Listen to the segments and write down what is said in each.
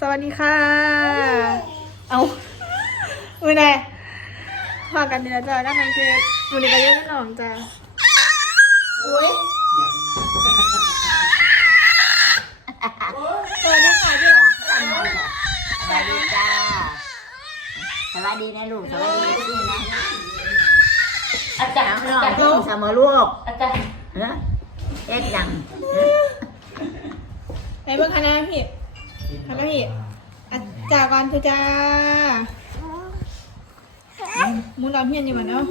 สวัสดีค่ะ เอาอุ้ยแน่พากันเดียวจ้าก็นังคือวันนี้ก็เยอะกันหน่องจ้าอุ้ยสวัสดีค่ะที่รักสวัสดีจ้าสวัสดีนะลูกสวัสดีพี่นะอาจารย์น้องอาจารย์พี่สมอลูกอาจารย์เฮ้เอ็ดดังไหนเบ้างคะนะพี่ คะนะพี่อาจากก่อนเถอะจ้ามูนอนเพียนอยู่เหมือนเนาะ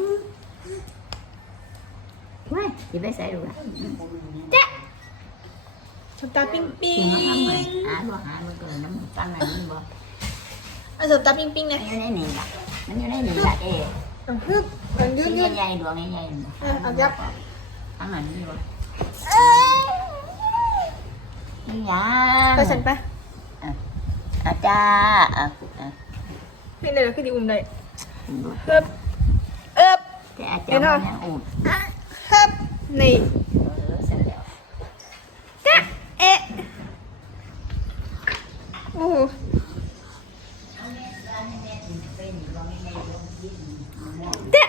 ว้ายสิไปใส่ลูกละชมตาปิ้งปิ้ถึงงมาทำใหม่หาบ่หามันเกินน้ำตั้งไหนมันบ่เอาชมตาปิ้งปิ้งมันะนอยู่ในนี่ละมันอยู่ในนี่ละเอ๊ะเอาฮึบมันยืชิ้ดนยืดใหญ่ๆดวงใหญ่ๆบ่เออเอายับตั้งไหนนี่บ่นี่ยาไปสันไป อาจารย์อะอะนี่เดี๋ยวขึ้นดีอุ้มได้ดูเอิบเอิบแต่อาจารย์มันยังอุ่นฮึบนี่เออเสร็จแล้วจ้ะเอ๊ะโอ้โหจ้ะ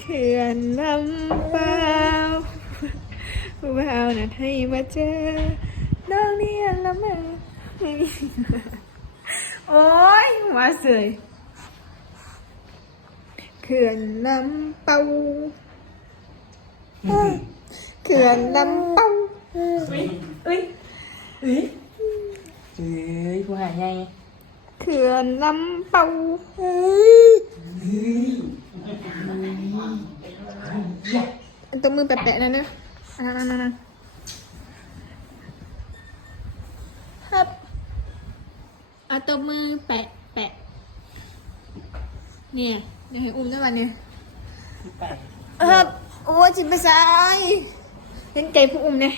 เขื่อนลำเปล่าว้าวนะให้มาเจอน้องเนี่ยละแม่ไม่มี โอ้ยมาเสยเขื่อนลำเปล่าเขื่อนลำเปล่าเอ้ยเอ้ยเอ้ยผู้หาใหญ่เขื่อนลำเปาตัวมือแปะๆนั่นนะอันนั้นนั่ ตบมือแปะแปะ เนี่ยเดี๋ยวให้อุ้มด้วยวันนี้แไปเออโอ้จิ้มไปซ้ายเห็นใจผู้อุ้มเนี่ย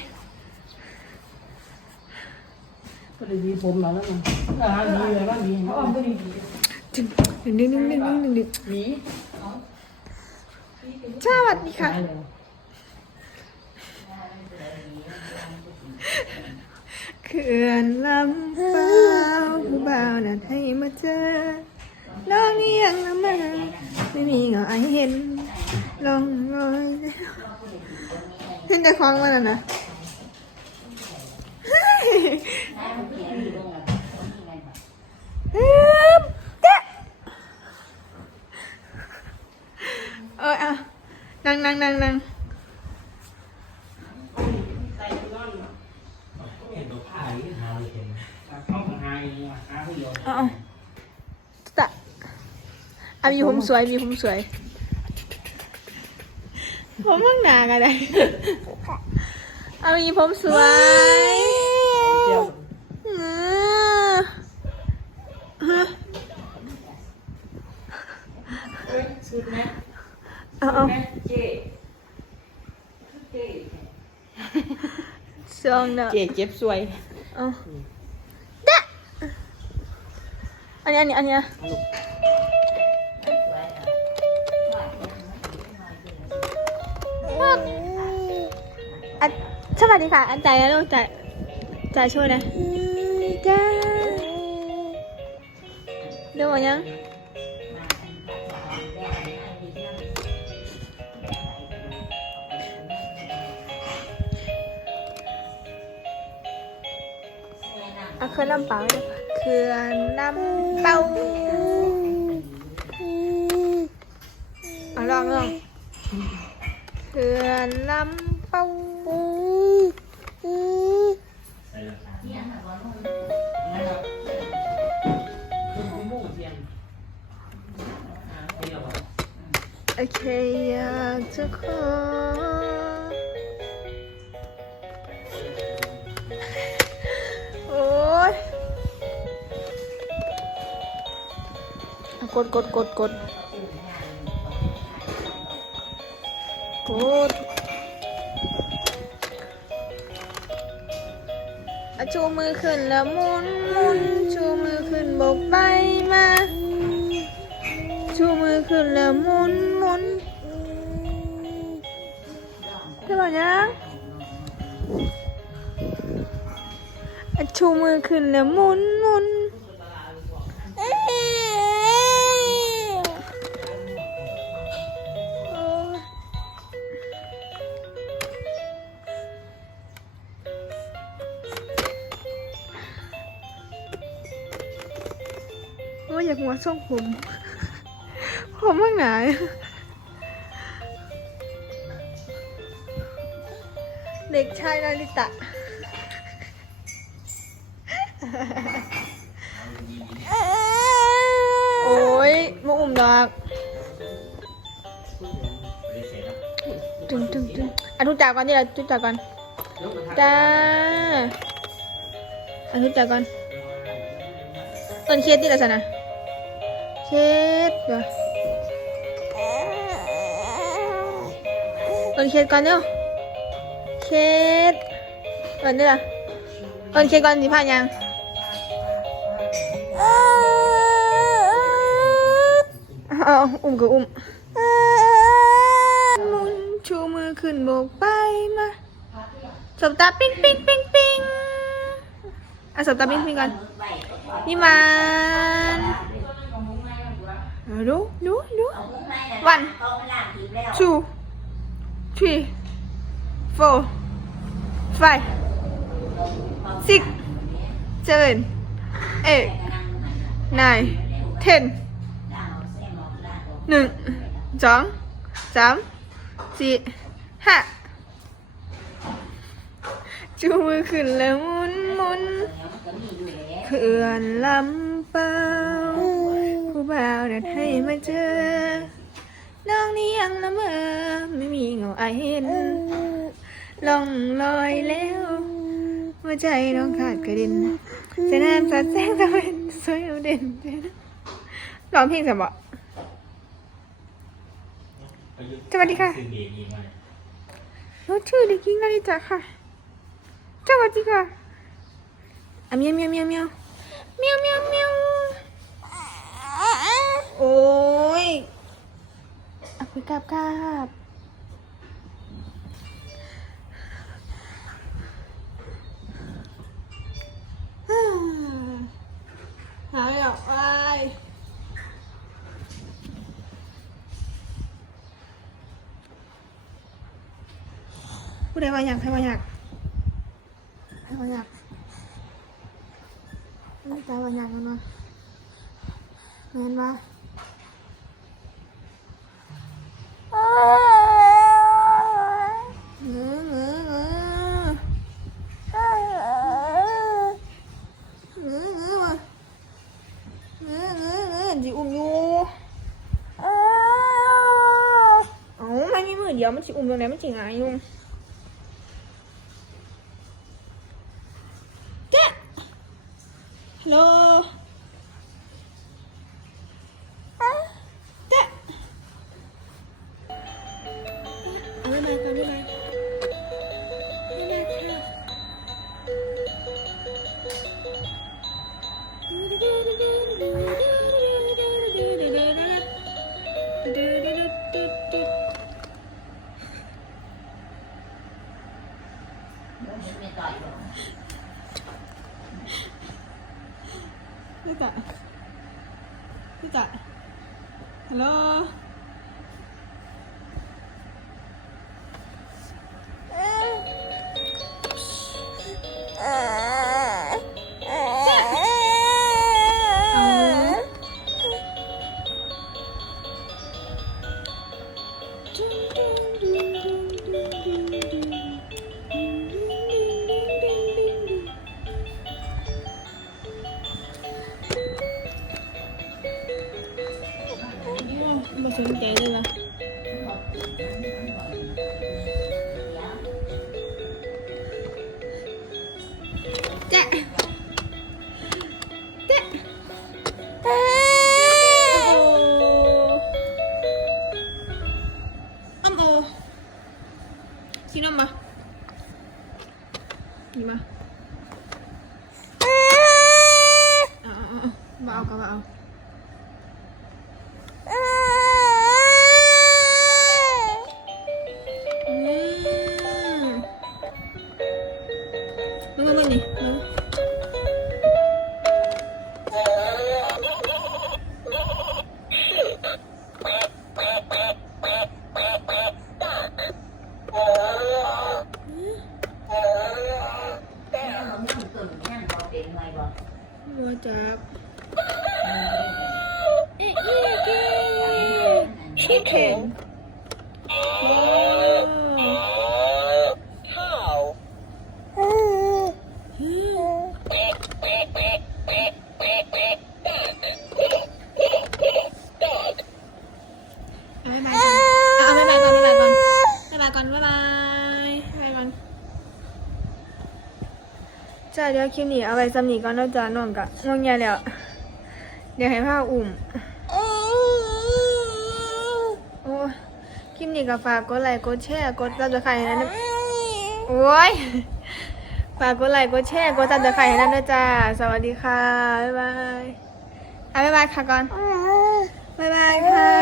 ก็เลยมีผมแล้วนะมันก็หาดีเลยว่าดีเขอ้อมก็ดีดึหนึ่งหนึ่งหนึ่งหนึ่งหนึ่งดึงดีสวัสดีค่ะ เขื่อนลำเปล่าผู้บ่าวนัดให้มาเจอน้องนี่ยังละเมอไม่มีเงาไอเห็นลองรอยเส้นจะคล้องมันน่ะนะฮึบเจ๊ะเอออะนั่งนั่งนั่งนั่ง เข้าหายหาผู้ เดียวเอาเอาจะอะมีผมสวยมีผมสวย ผมข้างหน้ากันเลยเอามีผมสวยเดียวอือฮะสุดนะเอาเอาเจ๊ซองเนาะเจ๊เจ็บสวย เอาดะ อันนี้อันนี้อันนี้นะอะสวัสดีค่ะ อันใจายนะลูกจ่ายจ่ายช่วยนะจ้าดูหมดยังเอาเคลื่อนลำเปล่าเลยค่ะ เคลื่อนลำเป่าเอาลองลองเคลื่อนลำเป่า ดกดกดกดกดอะชูมือขึ้นแล้วหมุนหมุนชูมือขึ้นบกไปมา ชูมือขึ้นแล้วหมุนหมุนใช่ป่ะยังอะชูมือขึ้นแล้วหมุนหมุน อยอยากหัวทรงผมผมมากหนาเด็กชายนาริตะโอ้ยมาอุ่มดอกตึงตึงตึงอะทุจากก่อนนี่แหละทุจากก่อนจ้าอะทุจากก่อนต้นเคสที่ละสนะ เคสเดี๋ยวต้นเคสก่อนเร็วเคสก่อนนี่ละต้นเคสก่อนสิผ่านยังเอาอุ้มก็อุ้มมุนชูมือขึ้นโบกไปมาสบตาปิ้งปิ้งปิ้งปิ้งอะสบตาปิ้งปิ้งก่อนนี่มัน ดูดูดู One. two three four five six seven eight nine ten หนึ่งสองสามสี่ห้าจูมือขึ้นแล้วหมุนหมุนเขื่อนลำเปล่าผู้ บ่าวนัดให้มาเจอ น้องนี่ยังละเมอไม่มีเงาไอเห็นล่องลอยแล้วหัวใจน้องขาดกระเด็นจะน้ำสัดแสงตะเวนสวยเด่นเด่นร้องเพลงสมบสวัสดีค่ะหนูชื่อเด็กหญิงนาริตาค่ะสวัสดีค่ะอะเมียวเมียวเมียวเมียวเมียวเมียวเมียว โอ้ยเอาไปกราบกราบฮ่าหายออกไปผู้ใดว่าอยากใครว่าอยากใครว่าอยากไม่ใจว่าอยากแล้วเนาะเห็นปะเงื้อเงื้อเงื้อเงื้อเงื้อเงื้อมาเงื้อเงื้อเงื้อจิอุ้มอยู่เอ้าไม่มีมื อเดียวมันจิอุ้มตรงไพี่จ๋าพี่จ๋าฮัลโหล เจ๊เจ๊โอ้อ้อมโดี๋ยวคลิปนี้เอาไว้สำนีก่อนเนาะจ้าน้องกะง่วงใหญ่แล้ว เดี๋ยวให้ผ้าอุ่มโอ้คลิปนี้ก็ฝากกดไลค์กดแชร์กดซับสไครต์ให้นะโอ้ยฝากกดไลค์กดแชร์กดซับสไครต์ให้นะจ้าสวัสดีค่ะบ๊ายบายอะบ๊ายบายค่ะก่อนบ๊ายบายค่ะ